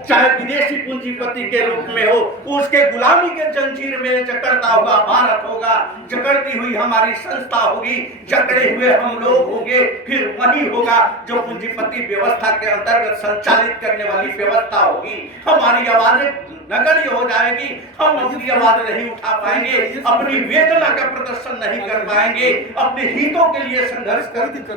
चाहे विदेशी पूंजीपति के रूप में हो, उसके गुलामी के जंजीर में जकड़ता हुआ भारत होगा, जकड़ती हुई हमारी संस्था होगी, जकड़े हुए हम लोग होंगे, फिर वही होगा जो पूंजीपति व्यवस्था के अंतर्गत संचालित करने वाली व्यवस्था होगी। हमारी आवाजें नगण्य हो जाएगी, हम अपनी आवाज नहीं उठा पाएंगे, अपनी वेदना का प्रदर्शन नहीं कर पाएंगे, अपने हितों के लिए संघर्ष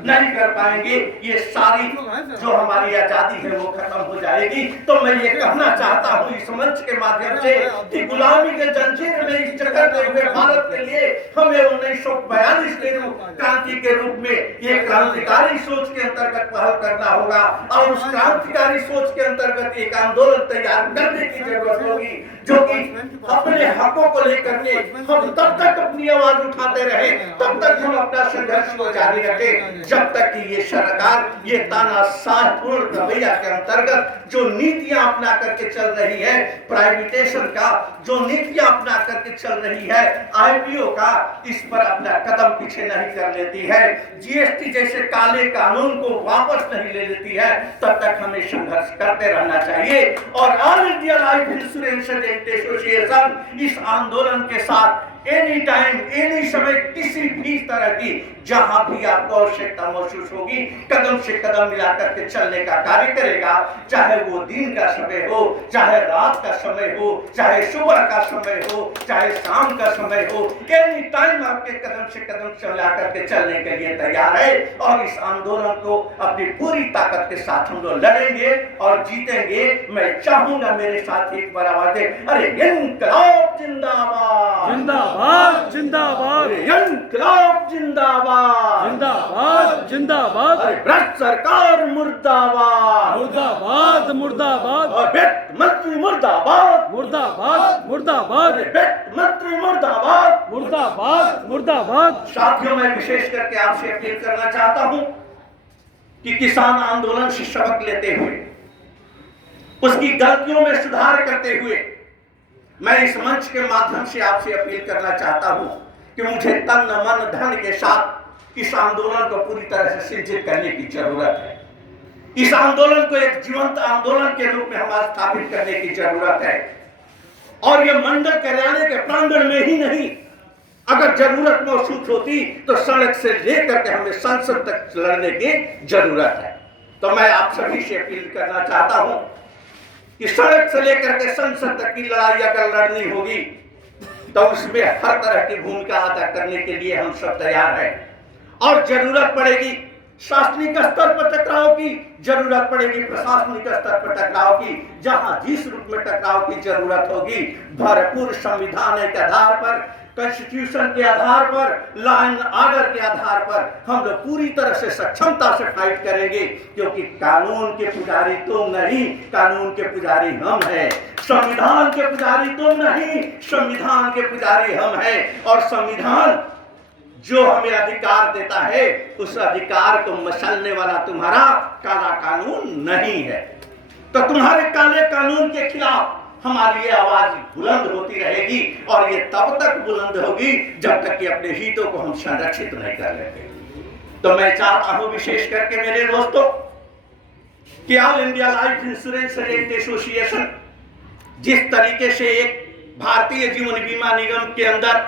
नहीं कर पाएंगे। ये सारी जो हमारी आजादी है वो खत्म हो जाएगी। तो मैं ये कहना चाहता हूँ इस मंच के माध्यम से कि गुलामी के जंजीर में इस जकड़ते हुए भारत के लिए हमें 1942 के क्रांति के रूप में ये क्रांतिकारी सोच के अंतर्गत पहल करना होगा और उस क्रांतिकारी सोच के अंतर्गत एक आंदोलन तैयार करने की जरूरत होगी, जो कि अपने हकों को लेकर के हम तब तक अपनी आवाज उठाते रहे, तब तक हम अपना संघर्ष को जारी रखें, जब तक कि ये सरकार ये तानाशाहपूर्ण रवैया के अंतर्गत जो नीतियां अपना करके चल रही है, प्राइवेटेशन का जो नीतियां अपना करके चल रही है, आईपीओ का, इस पर अपना कदम पीछे नहीं कर लेती है, जीएसटी जैसे काले कानून को वापस नहीं ले लेती है, तब तक हमें संघर्ष करते रहना चाहिए। और all India life insurance association इस आंदोलन के साथ एनी टाइम एनी समय किसी भी तरह की जहां भी आपको आवश्यकता महसूस होगी कदम से कदम मिलाकर के चलने का कार्य करेगा, चाहे वो दिन का समय हो, चाहे रात का समय हो, चाहे सुबह का समय हो, चाहे शाम का समय हो, एनी टाइम आपके कदम से कदम मिलाकर के चलने के लिए तैयार है। और इस आंदोलन को अपनी पूरी ताकत के साथ हम लोग लड़ेंगे और जीतेंगे। मैं चाहूंगा मेरे साथ एक बार आवाज दे, अरे इंकलाब जिंदाबाद, जिंदाबाद जिंदाबाद, इंकलाब जिंदाबाद, जिंदाबाद जिंदाबाद, अरे भ्रष्ट सरकार मुर्दाबाद, मुर्दाबाद मुर्दाबाद, और वित्त मंत्री मुर्दाबाद, मुर्दाबाद मुर्दाबाद, अरे वित्त मंत्री मुर्दाबाद, मुर्दाबाद मुर्दाबाद। साथियों, मैं विशेष करके आपसे अपील करना चाहता हूं कि किसान आंदोलन से सबक लेते हुए, उसकी गलतियों में सुधार करते हुए, मैं इस मंच के माध्यम से आपसे अपील करना चाहता हूं कि मुझे तन मन धन के साथ इस आंदोलन को पूरी तरह से सिंचित करने की जरूरत है। इस आंदोलन को एक जीवंत आंदोलन के रूप में हमें स्थापित करने की जरूरत है। और यह मंडल कार्यालय के प्रांगण में ही नहीं, अगर जरूरत महसूस होती तो सड़क से लेकर के हमें संसद तक लड़ने की जरूरत है। तो मैं आप सभी से अपील करना चाहता हूं कि सड़क से लेकर के संसद तक की लड़ाई अगर लड़नी होगी तो उसमें हर तरह की भूमिका अदा करने के लिए हम सब तैयार हैं। और जरूरत पड़ेगी शासनिक स्तर पर टकराव की, जरूरत पड़ेगी प्रशासनिक स्तर पर टकराव की, जहां जिस रूप में टकराव की जरूरत होगी भरपूर संविधान के आधार पर, कॉन्स्टिट्यूशन के आधार पर, लॉ एंड ऑर्डर के आधार पर हम लोग पूरी तरह से सक्षमता से फाइट करेंगे, क्योंकि कानून के पुजारी तुम नहीं, कानून के पुजारी हम हैं। संविधान के पुजारी तुम नहीं, संविधान के पुजारी हम हैं। और संविधान जो हमें अधिकार देता है, उस अधिकार को मसलने वाला तुम्हारा काला कानून नहीं है। तो तुम्हारे काले कानून के खिलाफ हमारी ये आवाज बुलंद होती रहेगी, और ये तब तक बुलंद होगी जब तक कि अपने हितों को हम संरक्षित नहीं कर लेंगे। तो मैं चाहता हूं विशेष करके मेरे दोस्तों कि all India life insurance association जिस तरीके से एक भारतीय जीवन बीमा निगम के अंदर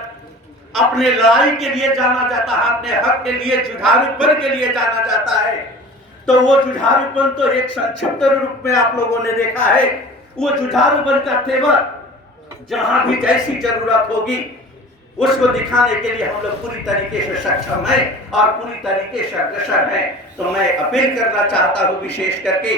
अपने लड़ाई के लिए जाना जाता है, अपने हक के लिए, जुझारूपन के लिए जाना जाता है, तो वो जुझारूपन तो एक संक्षिप्त रूप में आप लोगों ने देखा है। वो जुझारूपन का तेवर जहां भी जैसी जरूरत होगी उसको दिखाने के लिए हम लोग पूरी तरीके से सक्षम हैं और पूरी तरीके से अग्रसर हैं। तो मैं अपील करना चाहता हूं विशेष करके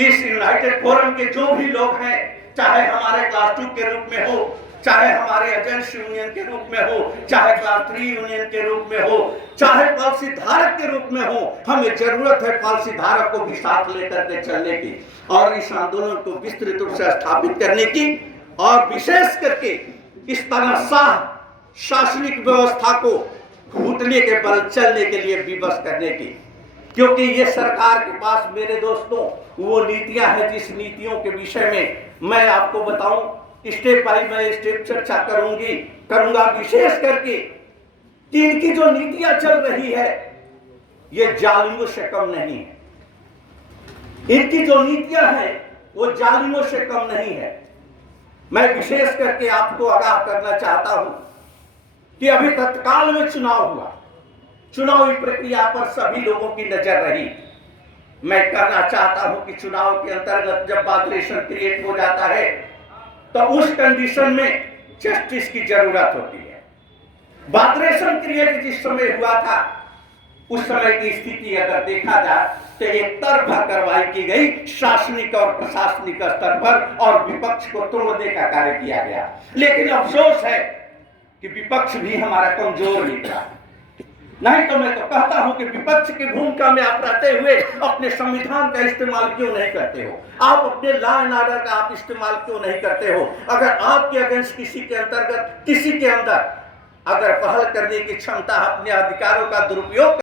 इस यूनाइटेड फोरम के जो भी लोग हैं, चाहे हमारे क्लास 2 के रूप में हो, चाहे हमारे एजेंट्स यूनियन के रूप में हो, चाहे क्लास 3 यूनियन के रूप में हो, चाहे पॉलिसी धारक के रूप में हो, हमें जरूरत है पॉलिसी धारक को भी साथ लेकर के चलने की और इस आंदोलन को विस्तृत रूप से स्थापित करने की, और विशेष करके इस तानाशाह शासनिक व्यवस्था को घुटने के बल चलने के लिए विवश करने की। क्योंकि ये सरकार के पास मेरे दोस्तों वो नीतियां हैं जिस नीतियों के विषय में मैं आपको बताऊं, स्टेप बाय मैं स्टेप चर्चा करूंगा विशेष करके कि इनकी जो नीतियां चल रही है ये जालिमों से कम नहीं है। इनकी जो नीतियां हैं वो जालिमों से कम नहीं है। मैं विशेष करके आपको आगाह करना चाहता हूं कि अभी तत्काल में चुनाव हुआ, चुनावी प्रक्रिया पर सभी लोगों की नजर रही। मैं कहना चाहता हूं कि चुनाव के अंतर्गत जब वाइब्रेशन क्रिएट हो जाता है तो उस कंडीशन में जस्टिस की जरूरत होती है। वाइब्रेशन क्रिएट जिस समय हुआ था उस समय की स्थिति अगर देखा जाए तो एक तरफा कार्रवाई की गई शासनिक और प्रशासनिक स्तर पर और विपक्ष को तोड़ने का कार्य किया गया। लेकिन अफसोस है कि विपक्ष भी हमारा कमजोर निकला। नहीं तो मैं तो कहता हूं कि विपक्ष की भूमिका में आप रहते हुए अपने संविधान का इस्तेमाल क्यों नहीं करते हो? आप अपने लॉ एंड ऑर्डर का आप इस्तेमाल क्यों नहीं करते हो? अगर आपके अगेंस्ट किसी के अंतर्गत किसी के अंदर अगर पहल करने की क्षमता, अपने अधिकारों का दुरुपयोग